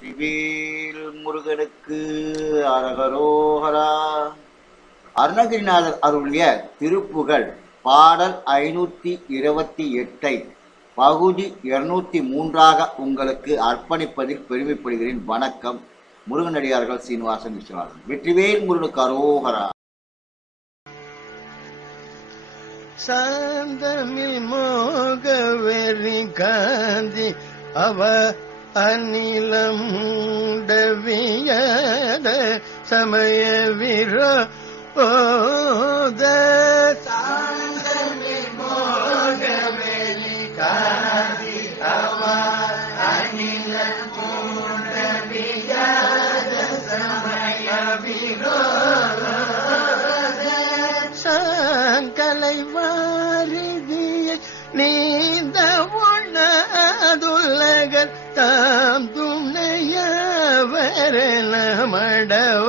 ஸ்ரீவேல் முருகனுக்கு அரகரோகரா. அருணகிரிநாதர் அருளிய திருப்புகழ் பாடல் ஐநூற்றி இருபத்தி எட்டை பகுதி இருநூத்தி மூன்றாக உங்களுக்கு அர்ப்பணிப்பதில் பெருமைப்படுகிறேன். வணக்கம். முருகனடியார்கள் சீனிவாசன் விஸ்வநாதன். வெற்றிவேல் முருகனுக்கு அரோகரா. சாந்தமில் மோகவெறி காந்தி அவ அநிலம் டவியத சமய விரோ சாந்தமில் மோகவெறி வாரிதியை நீந்த தாம் தாம் துணையவரென மடவ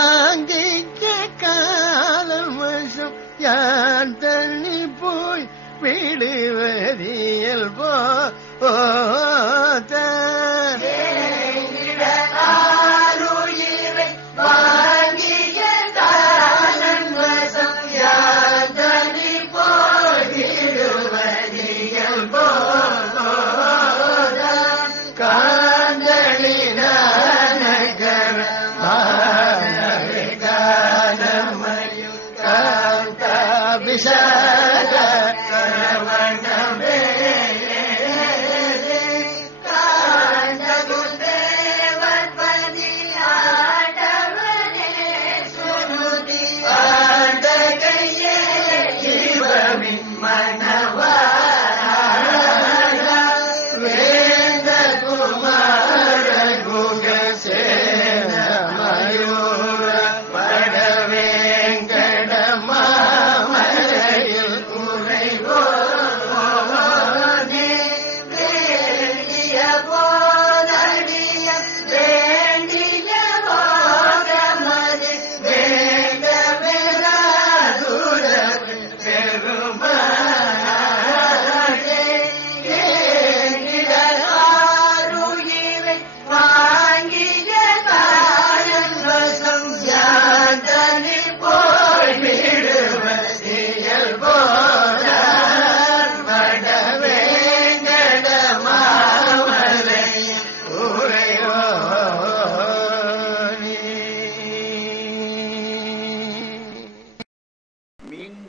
போய் விடுவதியல் ಜಯ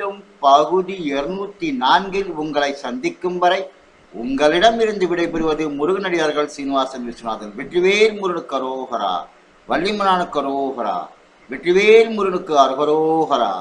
மீண்டும் பகுதி இருநூத்தி நான்கில் உங்களை சந்திக்கும் வரை உங்களிடம் இருந்து விடைபெறுவது முருகனடியார்கள் சீனிவாசன் விஸ்வநாதன். வெற்றிவேல் முருகனுக்கு அரோகரா. வள்ளிமலானுக்கு அரோகரா. வெற்றிவேல் முருகனுக்கு அரோகரா.